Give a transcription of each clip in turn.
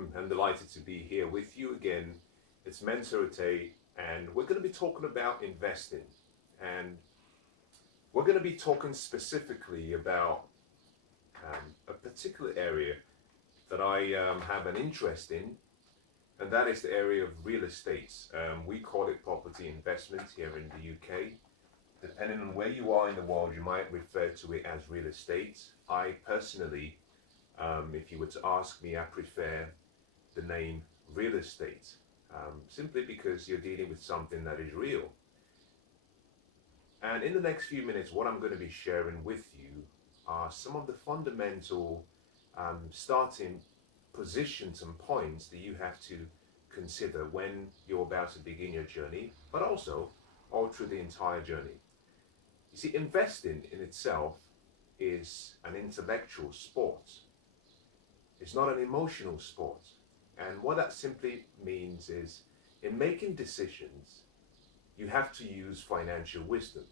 I'm delighted to be here with you again. It's Mensah Oteh, and we're going to be talking about investing. And we're going to be talking specifically about a particular area that I have an interest in, and that is the area of real estate. We call it property investment here in the UK. Depending on where you are in the world, you might refer to it as real estate. I personally, if you were to ask me, I prefer the name real estate, simply because you're dealing with something that is real. And in the next few minutes, what I'm going to be sharing with you are some of the fundamental starting positions and points that you have to consider when you're about to begin your journey, but also all through the entire journey. You see, investing in itself is an intellectual sport. It's not an emotional sport. And what that simply means is, in making decisions, you have to use financial wisdom.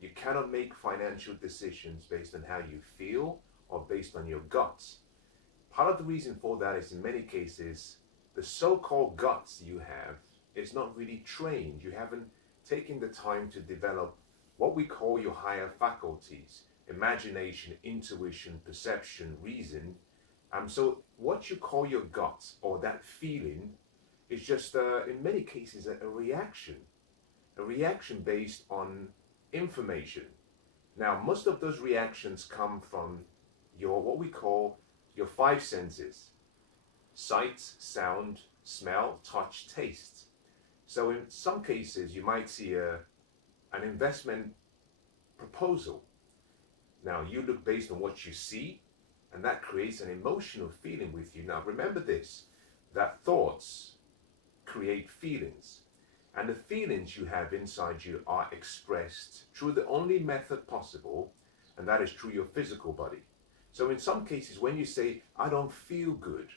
You cannot make financial decisions based on how you feel or based on your guts. Part of the reason for that is, in many cases, the so-called guts you have is not really trained. You haven't taken the time to develop what we call your higher faculties: imagination, intuition, perception, reason. So what you call your guts, or that feeling, is just, in many cases, a reaction based on information. Now, most of those reactions come from what we call your five senses: sight, sound, smell, touch, taste. So in some cases, you might see an investment proposal. Now, you look based on what you see, and that creates an emotional feeling with you. Now, remember this, that thoughts create feelings, and the feelings you have inside you are expressed through the only method possible, and that is through your physical body. So in some cases, when you say, "I don't feel good,"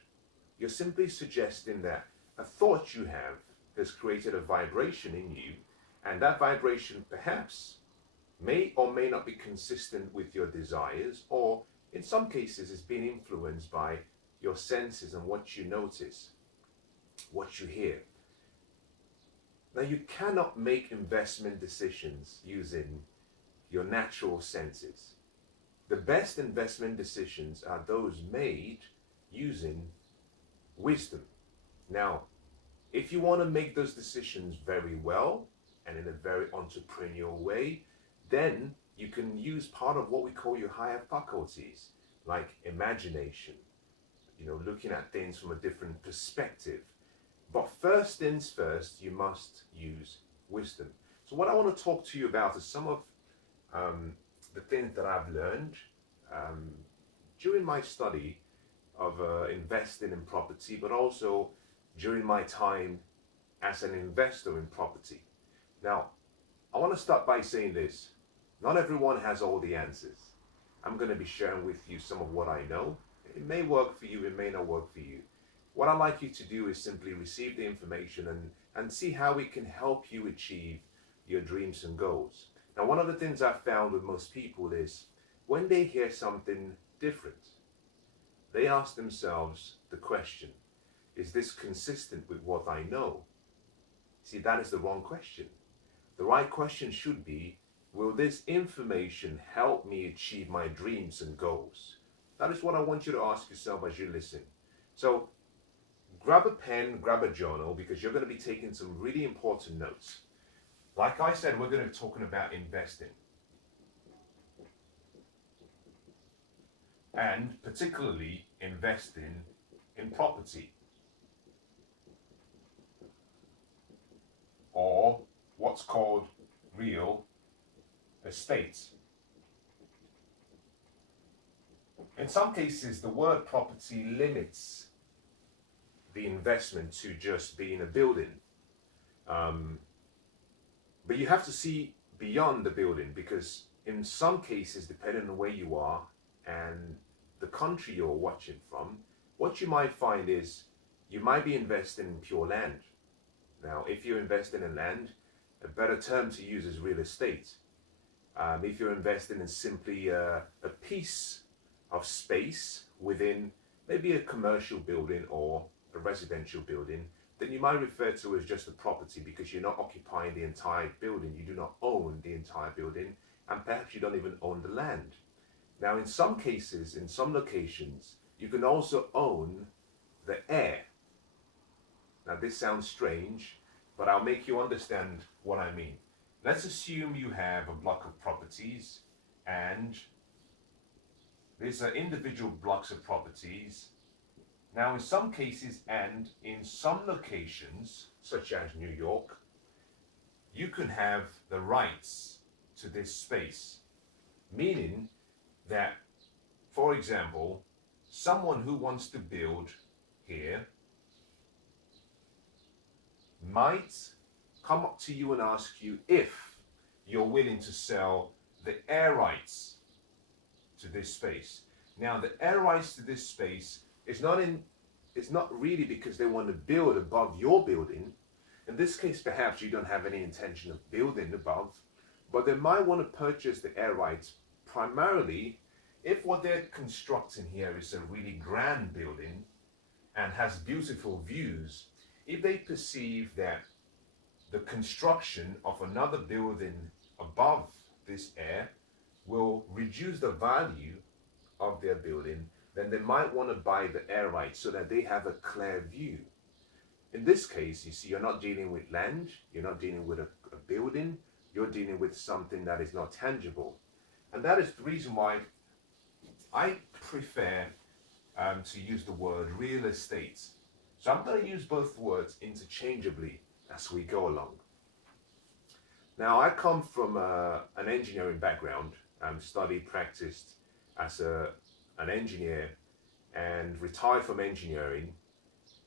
you're simply suggesting that a thought you have has created a vibration in you, and that vibration perhaps may or may not be consistent with your desires, or in some cases is being influenced by your senses and what you notice, what you hear. Now, you cannot make investment decisions using your natural senses. The best investment decisions are those made using wisdom. Now, if you want to make those decisions very well and in a very entrepreneurial way, then you can use part of what we call your higher faculties, like imagination, looking at things from a different perspective. But first things first, you must use wisdom. So what I want to talk to you about is some of the things that I've learned during my study of investing in property, but also during my time as an investor in property. Now, I want to start by saying this: not everyone has all the answers. I'm going to be sharing with you some of what I know. It may work for you, it may not work for you. What I'd like you to do is simply receive the information and see how we can help you achieve your dreams and goals. Now, one of the things I've found with most people is, when they hear something different, they ask themselves the question, is this consistent with what I know? See, that is the wrong question. The right question should be, will this information help me achieve my dreams and goals? That is what I want you to ask yourself as you listen. So grab a pen, grab a journal, because you're going to be taking some really important notes. Like I said, we're going to be talking about investing, and particularly investing in property, or what's called real estate. In some cases, the word property limits the investment to just being a building. But you have to see beyond the building, because in some cases, depending on where you are and the country you're watching from, what you might find is you might be investing in pure land. Now, if you're investing in land, a better term to use is real estate. If you're investing in simply a piece of space within maybe a commercial building or a residential building, then you might refer to it as just a property because you're not occupying the entire building. You do not own the entire building, and perhaps you don't even own the land. Now, in some cases, in some locations, you can also own the air. Now, this sounds strange, but I'll make you understand what I mean. Let's assume you have a block of properties, and these are individual blocks of properties. Now, in some cases and in some locations, such as New York, you can have the rights to this space, meaning that, for example, someone who wants to build here might come up to you and ask you if you're willing to sell the air rights to this space. Now, the air rights to this space is not really because they want to build above your building. In this case, perhaps you don't have any intention of building above, but they might want to purchase the air rights primarily if what they're constructing here is a really grand building and has beautiful views. If they perceive that the construction of another building above this air will reduce the value of their building, then they might want to buy the air rights so that they have a clear view. In this case, you see, you're not dealing with land, you're not dealing with a building, you're dealing with something that is not tangible. And that is the reason why I prefer to use the word real estate. So I'm going to use both words interchangeably as we go along. Now, I come from an engineering background, studied, practiced as an engineer and retired from engineering.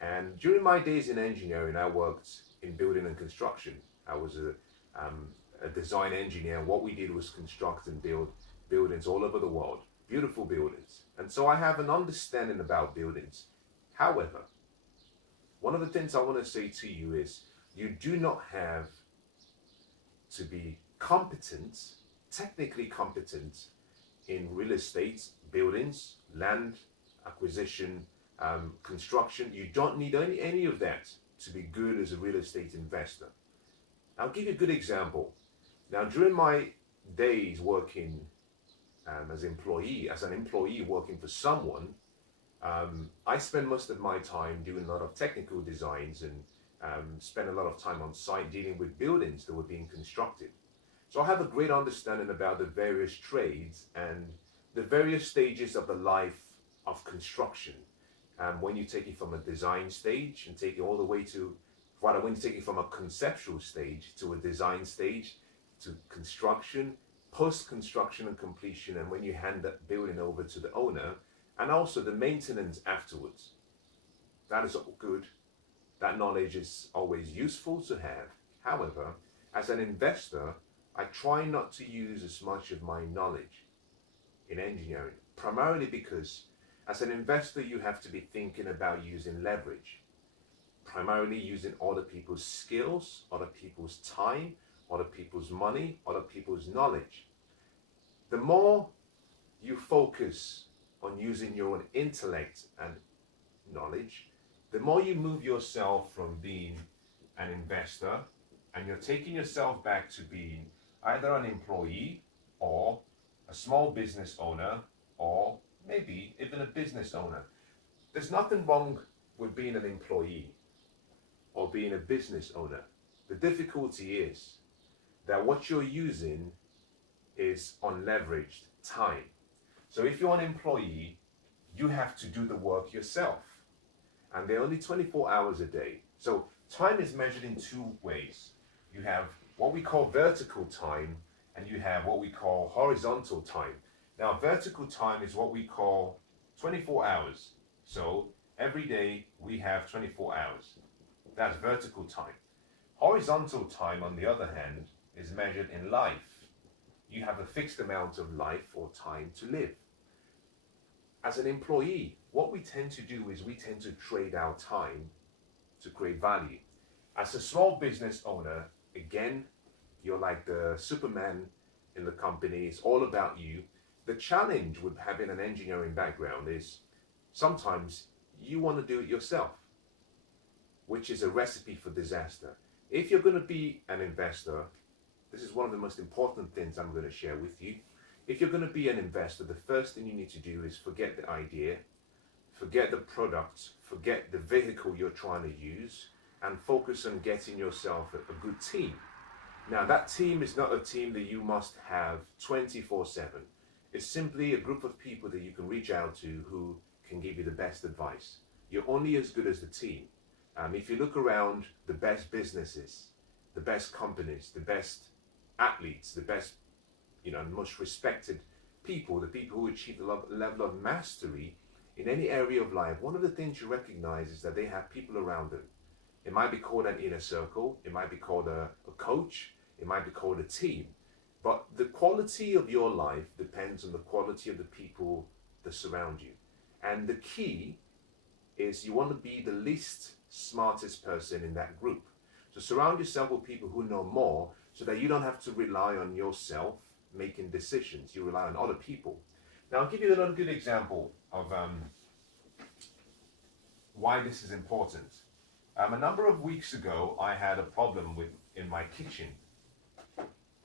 And during my days in engineering, I worked in building and construction. I was a design engineer, and what we did was construct and build buildings all over the world, beautiful buildings. And so I have an understanding about buildings. However, one of the things I want to say to you is you do not have to be competent, technically competent in real estate, buildings, land acquisition, construction. You don't need any of that to be good as a real estate investor. I'll give you a good example. Now, during my days working as an employee working for someone, I spend most of my time doing a lot of technical designs and spend a lot of time on site dealing with buildings that were being constructed. So I have a great understanding about the various trades and the various stages of the life of construction. When you take it from a design stage and take it all the way to, rather when you take it from a conceptual stage to a design stage, to construction, post-construction and completion, and when you hand that building over to the owner, and also the maintenance afterwards. That is all good. That knowledge is always useful to have. However, as an investor, I try not to use as much of my knowledge in engineering, primarily because as an investor, you have to be thinking about using leverage, primarily using other people's skills, other people's time, other people's money, other people's knowledge. The more you focus on using your own intellect and knowledge, the more you move yourself from being an investor and you're taking yourself back to being either an employee or a small business owner or maybe even a business owner. There's nothing wrong with being an employee or being a business owner. The difficulty is that what you're using is unleveraged time. So if you're an employee, you have to do the work yourself. And they're only 24 hours a day. So time is measured in two ways. You have what we call vertical time, and you have what we call horizontal time. Now, vertical time is what we call 24 hours. So every day we have 24 hours. That's vertical time. Horizontal time, on the other hand, is measured in life. You have a fixed amount of life or time to live. As an employee, what we tend to do is we tend to trade our time to create value. As a small business owner, again, you're like the Superman in the company. It's all about you. The challenge with having an engineering background is sometimes you want to do it yourself. which is a recipe for disaster. If you're going to be an investor, this is one of the most important things I'm going to share with you. If you're going to be an investor, the first thing you need to do is forget the idea, forget the product, forget the vehicle you're trying to use, and focus on getting yourself a good team. Now, that team is not a team that you must have 24/7. It's simply a group of people that you can reach out to who can give you the best advice. You're only as good as the team. If you look around, the best businesses, the best companies, the best athletes, the best, most respected people, the people who achieve the level of mastery in any area of life, one of the things you recognize is that they have people around them. It might be called an inner circle, it might be called a coach, it might be called a team. But the quality of your life depends on the quality of the people that surround you. And the key is you want to be the least smartest person in that group. So surround yourself with people who know more so that you don't have to rely on yourself making decisions. You rely on other people. Now, I'll give you another good example of why this is important. A number of weeks ago, I had a problem in my kitchen.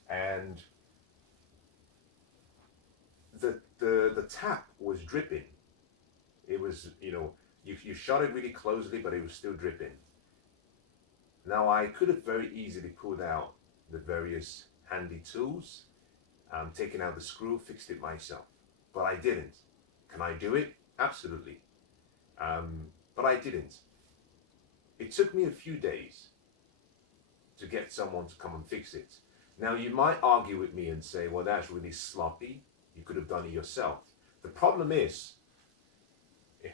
And the tap was dripping. It was, you shut it really closely, but it was still dripping. Now, I could have very easily pulled out the various handy tools, taken out the screw, fixed it myself, but I didn't. Can I do it? Absolutely. But I didn't. It took me a few days to get someone to come and fix it. Now, you might argue with me and say, well, that's really sloppy. You could have done it yourself. The problem is,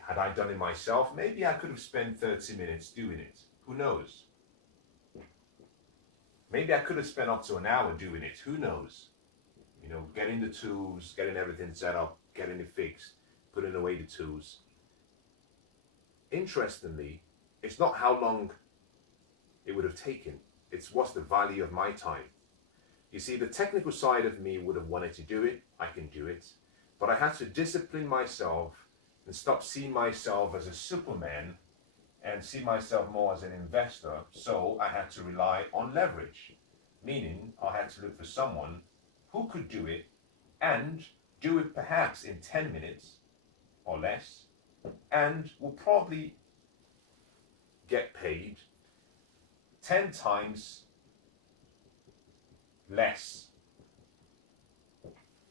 had I done it myself, maybe I could have spent 30 minutes doing it. Who knows? Maybe I could have spent up to an hour doing it. Who knows? Getting the tools, getting everything set up, getting it fixed, putting away the tools. Interestingly, it's not how long it would have taken. It's what's the value of my time. You see, the technical side of me would have wanted to do it. I can do it. But I had to discipline myself and stop seeing myself as a superman and see myself more as an investor. So I had to rely on leverage, meaning I had to look for someone who could do it and do it perhaps in 10 minutes or less, and will probably get paid 10 times less,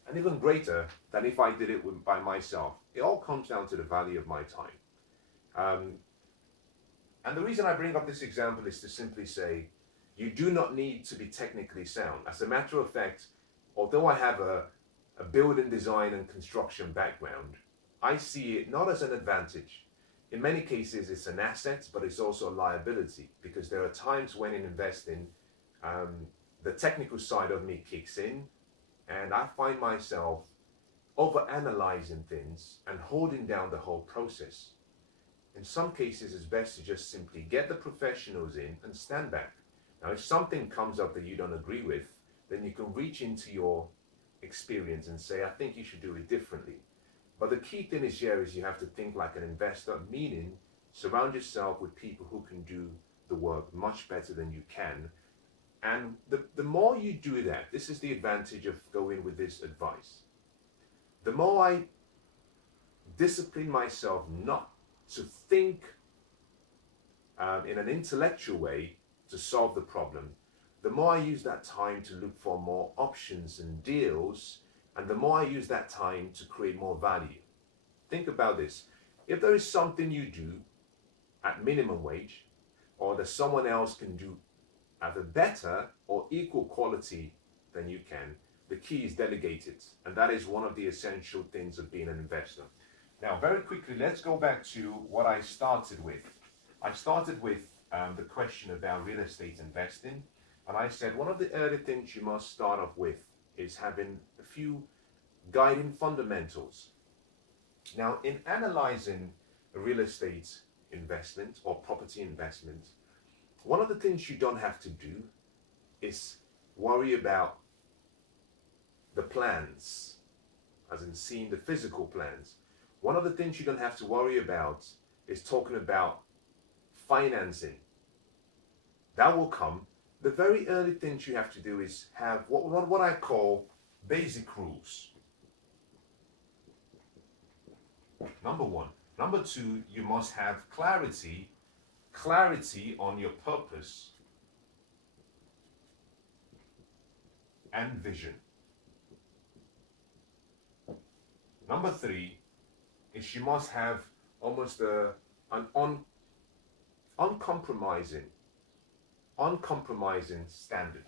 and even greater than if I did it by myself. It all comes down to the value of my time. And the reason I bring up this example is to simply say, you do not need to be technically sound. As a matter of fact, although I have a building design and construction background, I see it not as an advantage. In many cases, it's an asset, but it's also a liability, because there are times when in investing, the technical side of me kicks in, and I find myself overanalyzing things and holding down the whole process. In some cases, it's best to just simply get the professionals in and stand back. Now, if something comes up that you don't agree with, then you can reach into your experience and say, I think you should do it differently. But the key thing is here is you have to think like an investor, meaning surround yourself with people who can do the work much better than you can. And the more you do that, this is the advantage of going with this advice. The more I discipline myself not to think in an intellectual way to solve the problem, the more I use that time to look for more options and deals, and the more I use that time to create more value. Think about this. If there is something you do at minimum wage, or that someone else can do at a better or equal quality than you can, the key is delegate it. And that is one of the essential things of being an investor. Now, very quickly, let's go back to what I started with. I started with the question about real estate investing. And I said one of the early things you must start off with is having a few guiding fundamentals. Now, in analyzing a real estate investment or property investment, one of the things you don't have to do is worry about the plans, as in seeing the physical plans. One of the things you don't have to worry about is talking about financing. That will come. The very early things you have to do is have what I call basic rules. Number one. Number two, you must have clarity on your purpose and vision. Number three is you must have almost an uncompromising standard.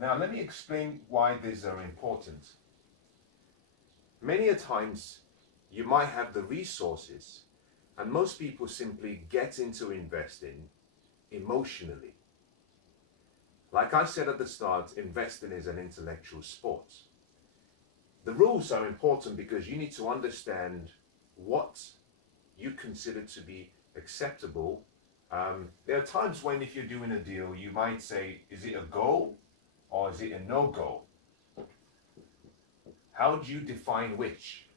Now, let me explain why these are important. Many a times, you might have the resources, and most people simply get into investing emotionally. Like I said at the start, investing is an intellectual sport. The rules are important because you need to understand what you consider to be acceptable. There are times when, if you're doing a deal, you might say, is it a go or is it a no-go? How do you define which?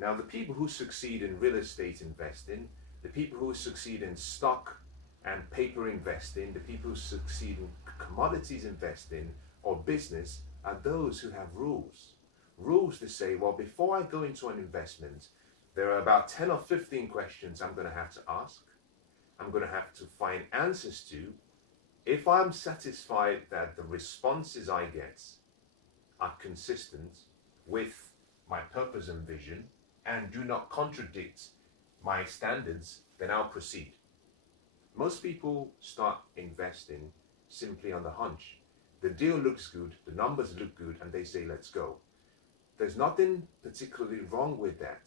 Now, the people who succeed in real estate investing, the people who succeed in stock and paper investing, the people who succeed in commodities investing or business are those who have rules. Rules to say, well, before I go into an investment, there are about 10 or 15 questions I'm going to have to ask. I'm going to have to find answers to. If I'm satisfied that the responses I get are consistent with my purpose and vision and do not contradict my standards, then I'll proceed. Most people start investing simply on the hunch. The deal looks good, the numbers look good, and they say, let's go. There's nothing particularly wrong with that.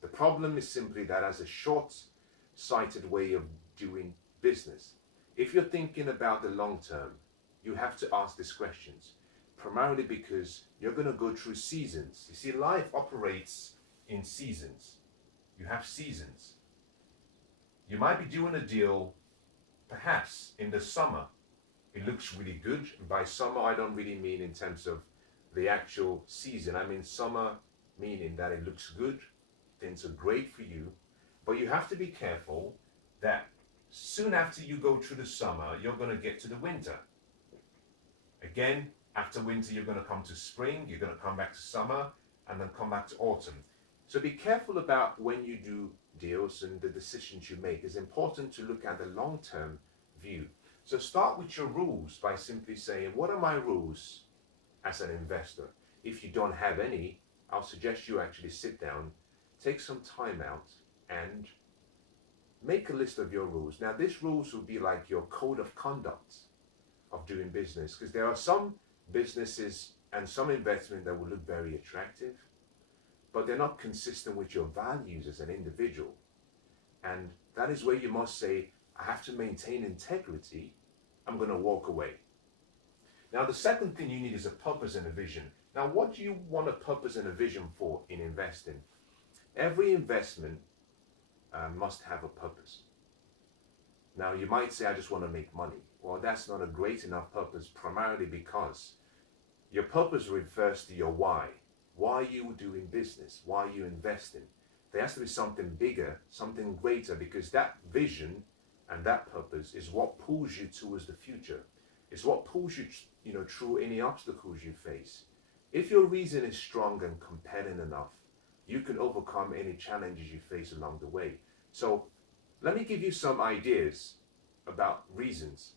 The problem is simply that as a short-sighted way of doing business. If you're thinking about the long term, you have to ask these questions, primarily because you're going to go through seasons. You see, life operates in seasons. You have seasons. You might be doing a deal, perhaps in the summer. It looks really good. And by summer, I don't really mean in terms of the actual season. I mean summer meaning that it looks good, things are great for you, but you have to be careful that soon after you go through the summer, you're going to get to the winter. Again, after winter, you're going to come to spring, you're going to come back to summer, and then come back to autumn. So be careful about when you do deals and the decisions you make. It's important to look at the long-term view. So start with your rules by simply saying, what are my rules as an investor? If you don't have any, I'll suggest you actually sit down, take some time out, and make a list of your rules. Now, these rules will be like your code of conduct of doing business, because there are some businesses and some investment that will look very attractive, but they're not consistent with your values as an individual. And that is where you must say, I have to maintain integrity. I'm going to walk away. Now, the second thing you need is a purpose and a vision. Now, what do you want a purpose and a vision for in investing? Every investment must have a purpose. Now, you might say, I just want to make money. Well, that's not a great enough purpose, primarily because your purpose refers to your why. Why are you doing business? Why are you investing? There has to be something bigger, something greater, because that vision and that purpose is what pulls you towards the future. It's what pulls you, through any obstacles you face. If your reason is strong and compelling enough, you can overcome any challenges you face along the way. So let me give you some ideas about reasons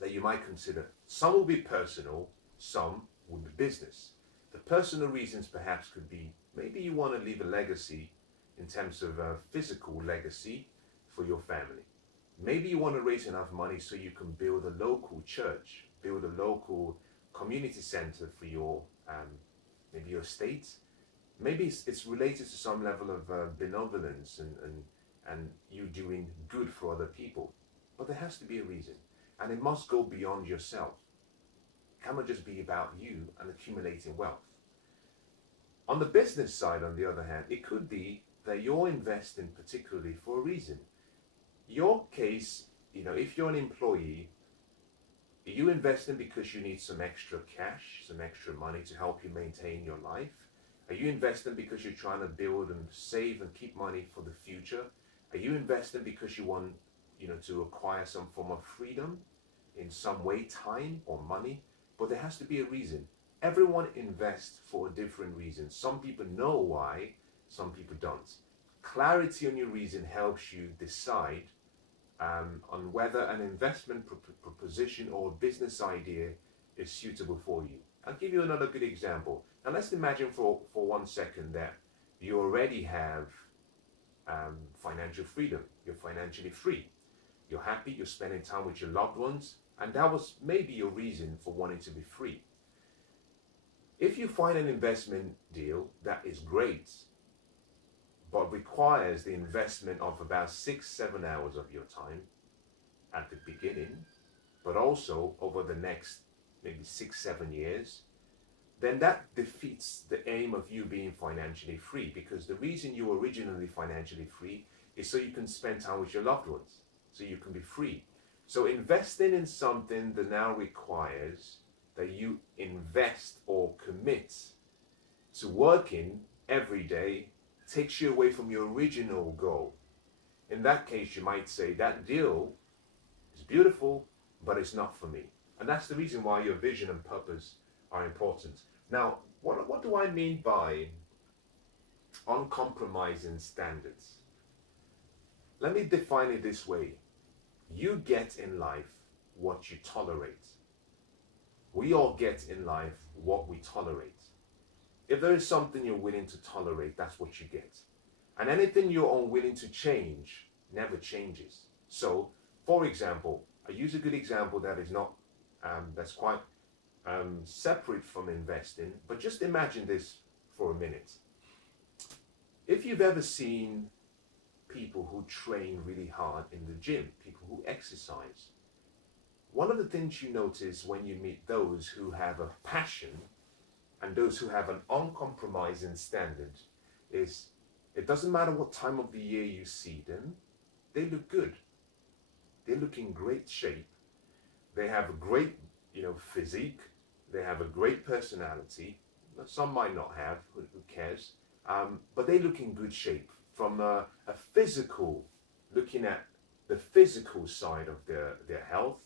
that you might consider. Some will be personal, some will be business. The personal reasons perhaps could be, maybe you want to leave a legacy in terms of a physical legacy for your family. Maybe you want to raise enough money so you can build a local church, build a local community center for your, maybe your state. Maybe it's related to some level of benevolence and you doing good for other people. But there has to be a reason. And it must go beyond yourself. It cannot just be about you and accumulating wealth. On the business side, on the other hand, it could be that you're investing particularly for a reason. Your case, if you're an employee, are you investing because you need some extra cash, some extra money to help you maintain your life? Are you investing because you're trying to build and save and keep money for the future? Are you investing because you want, to acquire some form of freedom in some way, time or money? But there has to be a reason. Everyone invests for a different reason. Some people know why, some people don't. Clarity on your reason helps you decide on whether an investment proposition or business idea is suitable for you. I'll give you another good example. Now let's imagine for 1 second that you already have financial freedom. You're financially free. You're happy, you're spending time with your loved ones, and that was maybe your reason for wanting to be free. If you find an investment deal that is great, but requires the investment of about 6-7 hours of your time at the beginning, but also over the next maybe 6-7 years, then that defeats the aim of you being financially free, because the reason you were originally financially free is so you can spend time with your loved ones, so you can be free. So investing in something that now requires that you invest or commit to working every day takes you away from your original goal. In that case, you might say that deal is beautiful, but it's not for me. And that's the reason why your vision and purpose are important. Now, what do I mean by uncompromising standards? Let me define it this way. You get in life what you tolerate. We all get in life what we tolerate. If there is something you're willing to tolerate, that's what you get. And anything you're unwilling to change never changes. So, for example, I use a good example that is not, that's quite separate from investing, but just imagine this for a minute. If you've ever seen people who train really hard in the gym, people who exercise, one of the things you notice when you meet those who have a passion and those who have an uncompromising standard is it doesn't matter what time of the year you see them, they look good. They look in great shape. They have a great, physique. They have a great personality. Some might not have, who cares? But they look in good shape. From a physical, looking at the physical side of their health,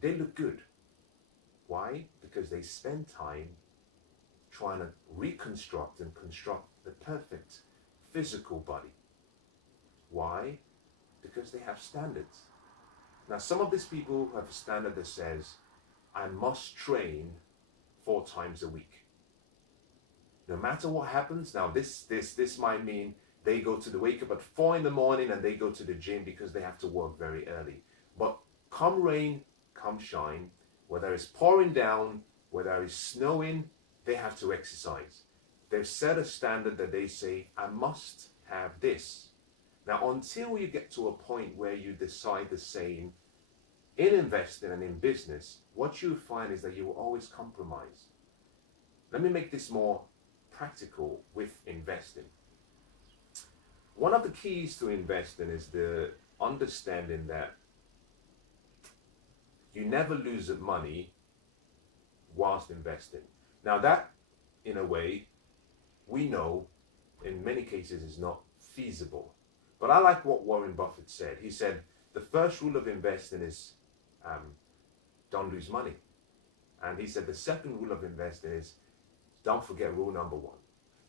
they look good. Why? Because they spend time trying to reconstruct and construct the perfect physical body. Why? Because they have standards. Now, some of these people have a standard that says, I must train 4 times a week. No matter what happens, now this might mean they wake up at 4 in the morning and they go to the gym because they have to work very early. But come rain, come shine, whether it's pouring down, whether it's snowing, they have to exercise. They've set a standard that they say, I must have this. Now, until you get to a point where you decide the same in investing and in business, what you find is that you will always compromise. Let me make this more practical with investing. One of the keys to investing is the understanding that you never lose money whilst investing. Now that, in a way, we know in many cases is not feasible. But I like what Warren Buffett said. He said, the first rule of investing is don't lose money. And he said the second rule of investing is don't forget rule number 1.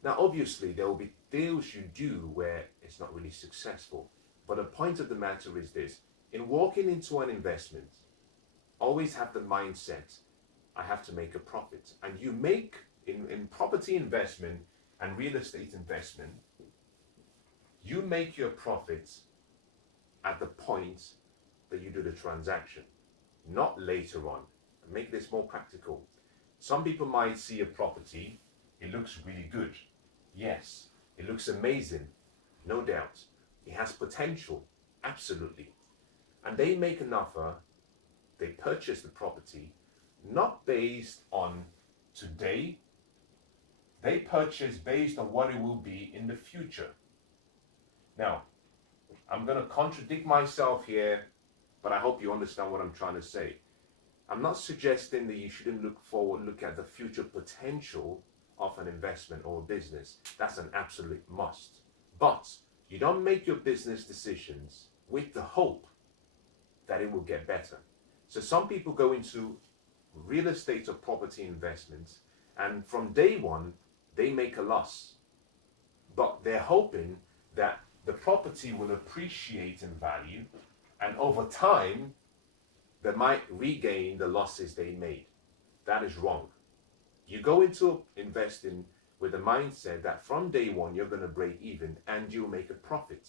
Now, obviously, there will be deals you do where it's not really successful. But the point of the matter is this. In walking into an investment, always have the mindset, I have to make a profit. And you make, in property investment and real estate investment, you make your profits at the point that you do the transaction, not later on. Make this more practical. Some people might see a property, it looks really good. Yes, it looks amazing, no doubt. It has potential, absolutely. And they make an offer, they purchase the property, not based on today, they purchase based on what it will be in the future. Now, I'm going to contradict myself here, but I hope you understand what I'm trying to say. I'm not suggesting that you shouldn't look at the future potential of an investment or a business, that's an absolute must. But you don't make your business decisions with the hope that it will get better. So some people go into real estate or property investments, and from day one, they make a loss. But they're hoping that the property will appreciate in value, and over time, they might regain the losses they made. That is wrong. You go into investing with the mindset that from day one, you're going to break even and you'll make a profit.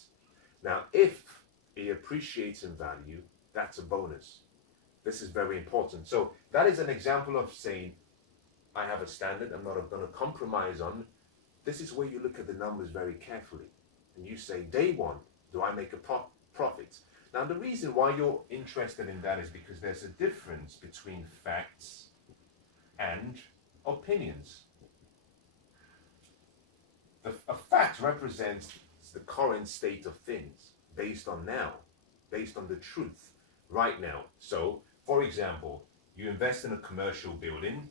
Now, if it appreciates in value, that's a bonus. This is very important. So that is an example of saying, I have a standard I'm not going to compromise on. This is where you look at the numbers very carefully. And you say, day one, do I make a profit? Now, the reason why you're interested in that is because there's a difference between facts and opinions. A fact represents the current state of things, based on now, based on the truth, right now. So, for example, you invest in a commercial building.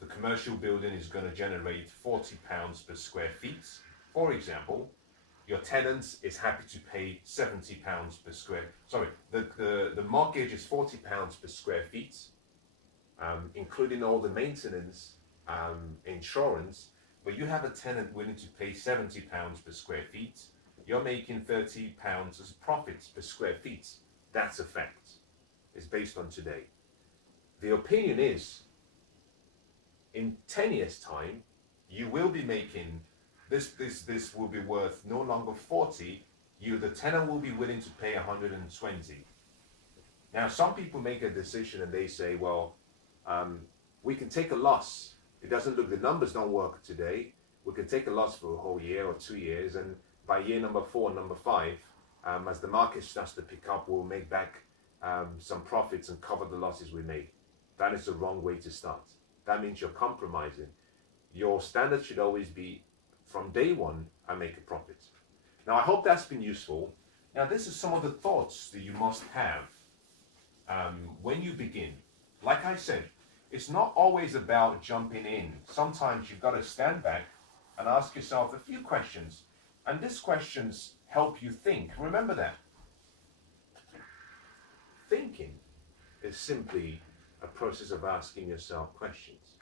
The commercial building is going to generate £40 per square feet. For example, your tenant is happy to pay £70 per square. Sorry, the mortgage is £40 per square feet, including all the maintenance, insurance. But you have a tenant willing to pay £70 per square feet. You're making £30 as profit per square feet. That's a fact. It's based on today. The opinion is, in 10 years' time, you will be making this will be worth no longer 40. The tenant will be willing to pay 120. Now, some people make a decision and they say, well, we can take a loss. It doesn't look, the numbers don't work today. We can take a loss for a whole year or 2 years, and by year number 4, number 5, as the market starts to pick up, we'll make back some profits and cover the losses we made. That is the wrong way to start. That means you're compromising. Your standard should always be, from day one, I make a profit. Now, I hope that's been useful. Now, this is some of the thoughts that you must have when you begin. Like I said, it's not always about jumping in. Sometimes you've got to stand back and ask yourself a few questions. And these questions help you think. Remember that. Thinking is simply a process of asking yourself questions.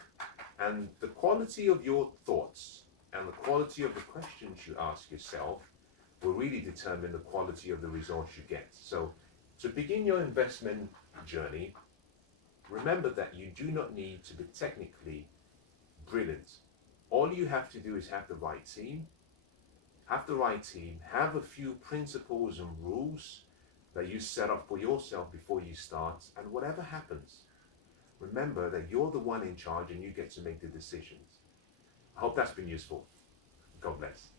And the quality of your thoughts and the quality of the questions you ask yourself will really determine the quality of the results you get. So to begin your investment journey, remember that you do not need to be technically brilliant. All you have to do is have the right team, have a few principles and rules that you set up for yourself before you start, and whatever happens, remember that you're the one in charge and you get to make the decisions. I hope that's been useful. God bless.